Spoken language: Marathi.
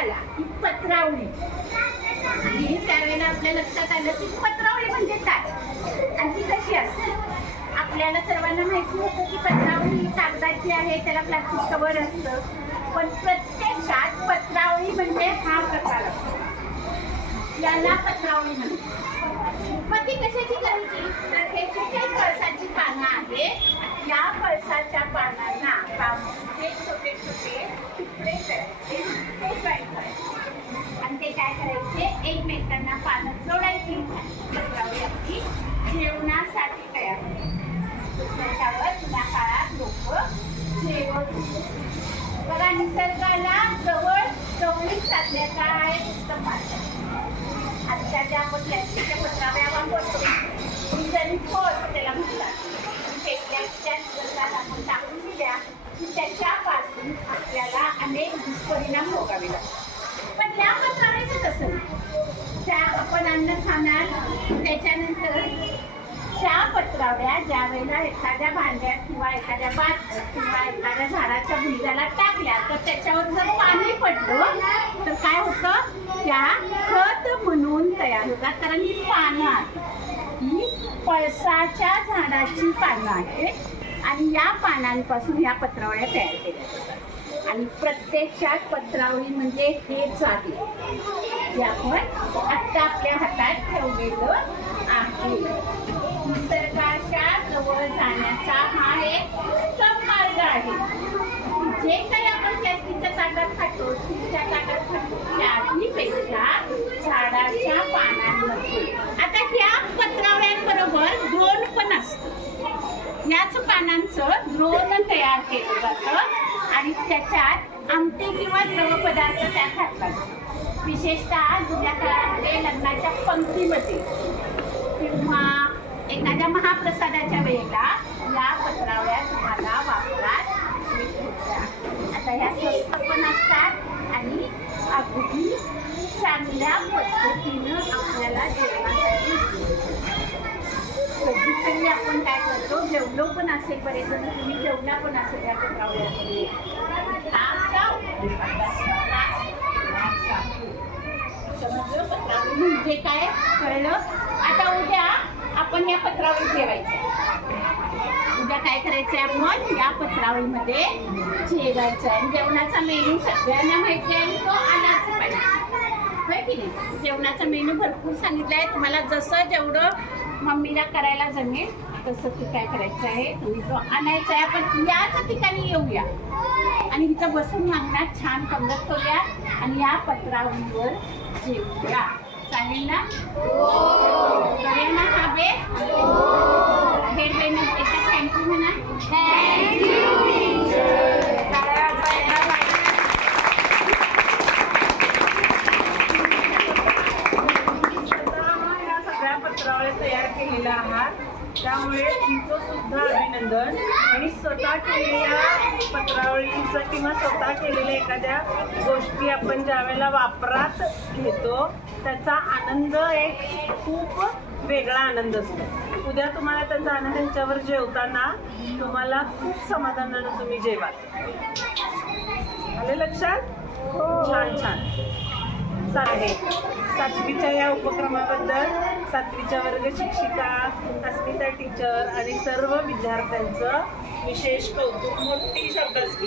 आला की पत्रावळी, आणि त्यावेळेला आपल्या लक्षात आलं की पत्रावळी म्हणजे काय आणि ती कशी असते. आपल्याला सर्वांना माहिती होतं की पत्रावळी कागदाची आहे, त्याला प्लास्टिक कव्हर असतं, पण प्रत्यक्षात पत्रावळी म्हणजे हा प्रकार असतो, याला पत्रावळी म्हणतात. मग ती कशाची करायची, तर हे जे पळसाची पानं आहेत, या पळसाच्या पानांना छोटे छोटे तुकडे करायचे, ते फ्राय करायचे आणि ते काय करायचे, एकमेकांना पानं जोडायची. पत्रावळी आपली जेवणासाठी तयार होते. त्याच्यावर जुन्या काळात लोक जेवत होते. बघा, निसर्गाला जवळीक साधण्याचा एक उत्तम मार्ग. आजच्या ज्या आपण प्लॅस्टिकच्या पत्रावळ्या वापरतो, जरी त्याला म्हणतात, त्या निसर्गात आपण टाकून दिल्या की त्याच्यापासून आपल्याला अनेक दुष्परिणाम भोगावे लागतात. पण या पत्रावळ्याचं कसं, त्या आपण अन्न खाणार, त्याच्यानंतर त्या पत्रावळ्या ज्या वेळेला एखाद्या भांड्यात किंवा एखाद्या बाटलीत किंवा एखाद्या झाडाच्या बुंद्याला टाकल्या तर त्याच्यावर जर पाणी पडलं तर काय होतं, त्या खत म्हणून तयार होतात. कारण ही पानं ही पळसाच्या झाडाची पानं आहेत आणि या पानांपासून या पत्रावळ्या तयार केल्या जातात. आणि प्रत्यक्षात पत्रावळी म्हणजे हेच आहे जे आपण आत्ता आपल्या हातात ठेवलेलं आहे. निसर्गाच्या जवळ जाण्याचा हा एक उत्तम मार्ग आहे. जे काही आपण प्लॅस्टिकच्या ताटात खातो, स्टीलच्या ताटात खातो, त्याहीपेक्षा झाडाच्या पानांमध्ये, आता ह्या पत्रावळ्यांबरोबर द्रोण पण असतं. याच पानांचं द्रोण तयार केलं जातं आणि त्याच्यात आमटे किंवा द्रव पदार्थ त्यात घातला. विशेषतः जुन्या काळामध्ये लग्नाच्या पंक्तीमध्ये किंवा एखाद्या महाप्रसादाच्या वेळेला या पत्रावळ्या तुम्हाला वापरात येतात. आता ह्या स्वस्त पण असतात आणि अगदी चांगल्या पद्धतीनं आपल्याला जेवणासाठी. कधीतरी आपण काय करतो, जेवलो पण असेल, बरेच जण तुम्ही जेवला पण असेल या पत्रावळ्यामध्ये, समजलं पत्रावळी म्हणजे काय कळलं. आता उद्या आपण या पत्रावळी जेवायचं, उद्या काय करायचं आहे, आपण या पत्रावळीमध्ये जेवायचं आहे. जेवणाचा मेनू सगळ्यांना माहिती आहे, तो आलाच पाहिजे, होय की नाही. जेवणाचा मेनू भरपूर सांगितला आहे तुम्हाला, जसं जेवढं मम्मीला करायला जमेल तसं ते काय करायचं आहे, तुम्ही तो आणायचा आहे. आपण याच ठिकाणी येऊया आणि इथं बसून मागण्यात छान पंगत करूया आणि या पत्रावळीवर जेवूया. चालेल ना? करेल ना हा बे? हेड बेन एकदा थँक्यू म्हणा. या सगळ्या पत्रावळ्या तयार केलेल्या आहात, त्यामुळे तुमचं सुद्धा अभिनंदन. आणि स्वतः केलेल्या पत्रावळीचं किंवा स्वतः केलेल्या एखाद्या गोष्टी आपण ज्या वेळेला वापरात घेतो त्याचा आनंद एक खूप वेगळा आनंद असतो. उद्या तुम्हाला त्याचा आनंद त्यांच्यावर जेवताना तुम्हाला खूप समाधानानं तुम्ही जेवाल. आले लक्षात? छान छान आहे. 7वीच्या या उपक्रमाबद्दल 7वीच्या वर्ग शिक्षिका, अस्मिता टीचर आणि सर्व विद्यार्थ्यांचं विशेष कौतुक. मोठी शब्दास्की.